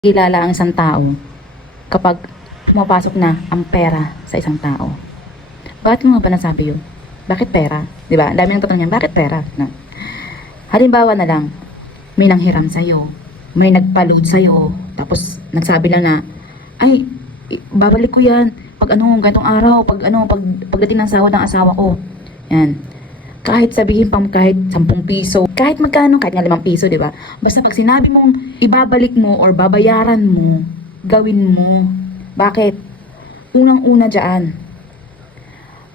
Kilala ang isang tao kapag pumapasok na ang pera sa isang tao. Bakit mo nga ba nasabi yun? Bakit pera? Di ba? Ang dami ng tatanong yan, bakit pera? No? Halimbawa na lang, may nanghiram sa'yo, may nagpa-load sa'yo, tapos nagsabi lang na, ay, babalik ko yan pag ganitong araw, pagdating ng sahod ng asawa ko. Yan. Kahit sabihin pang kahit 10 piso, kahit magkano, kahit nga 5 piso, di ba? Basta pag sinabi mong ibabalik mo or babayaran mo, gawin mo. Bakit? Unang-una dyan,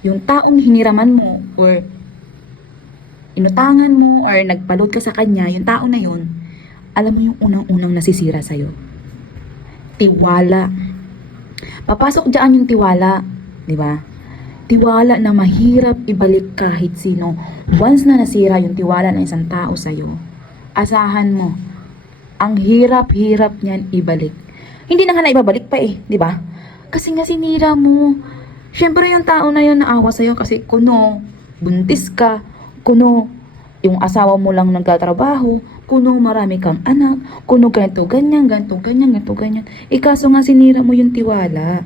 yung taong hiniraman mo or inutangan mo or nagpaload ka sa kanya, yung tao na yun, alam mo yung unang-unang nasisira sa'yo. Tiwala. Papasok dyan yung tiwala, di ba? Tiwala na mahirap ibalik kahit sino. Once na nasira yung tiwala ng isang tao sa'yo, asahan mo, ang hirap-hirap niyan ibalik. Hindi na nga na ibabalik pa di ba? Kasi nga sinira mo. Siyempre yung tao na yun naawa sa'yo kasi kuno, buntis ka, kuno, yung asawa mo lang nagtatrabaho, kuno marami kang anak, kuno ganito, ganyan, ganito, ganyan, ganito, ganyan. Ikaso nga sinira mo yung tiwala.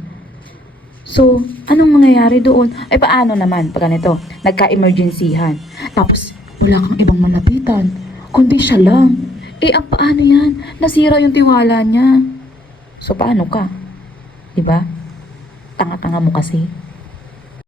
So, anong mangyayari doon? Ay, paano naman pag ganito? Nagka-emergencyhan. Tapos, wala kang ibang malapitan. Kundi siya lang. Ang paano yan? Nasira yung tiwala niya. So, paano ka? Diba? Tanga-tanga mo kasi.